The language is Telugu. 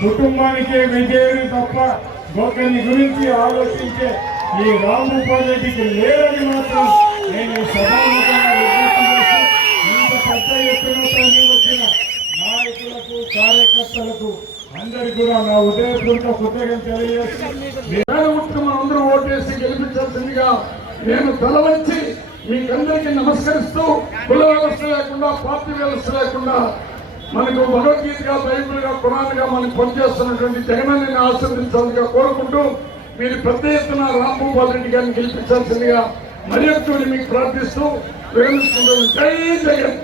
కుటుంబానికే విజయుడు తప్ప ఒకరిని గురించి ఆలోచించే ఈ రాంభూపాల్ రెడ్డికి లేదని మాత్రం నేను సభాముఖంగా విజ్ఞప్తి చేసి ఇంత పెద్ద ఎత్తున వచ్చిన నాయకులకు కార్యకర్తలకు అందరికీ కూడా నా ఉదయపూర్వక కృతజ్ఞతలు తెలియజేసి మనందరూ ఓటేసి గెలిపించాల్సిందిగా నేను తల వచ్చి మీకందరికీ నమస్కరిస్తూ కుల వ్యవస్థ లేకుండా పార్టీ వ్యవస్థ లేకుండా మనకు భగవద్గీతగా బైబిల్గా పురాణంగా మనకు పనిచేస్తున్నటువంటి జగనన్నని ఆశీర్వదించాలిగా కోరుకుంటూ మీరు పెద్ద ఎత్తున రాంభూపాల్ రెడ్డి గారిని గెలిపించాల్సిందిగా మరి ఒకటి మీకు ప్రార్థిస్తూ విరమిస్తున్నాను. జై జగన్.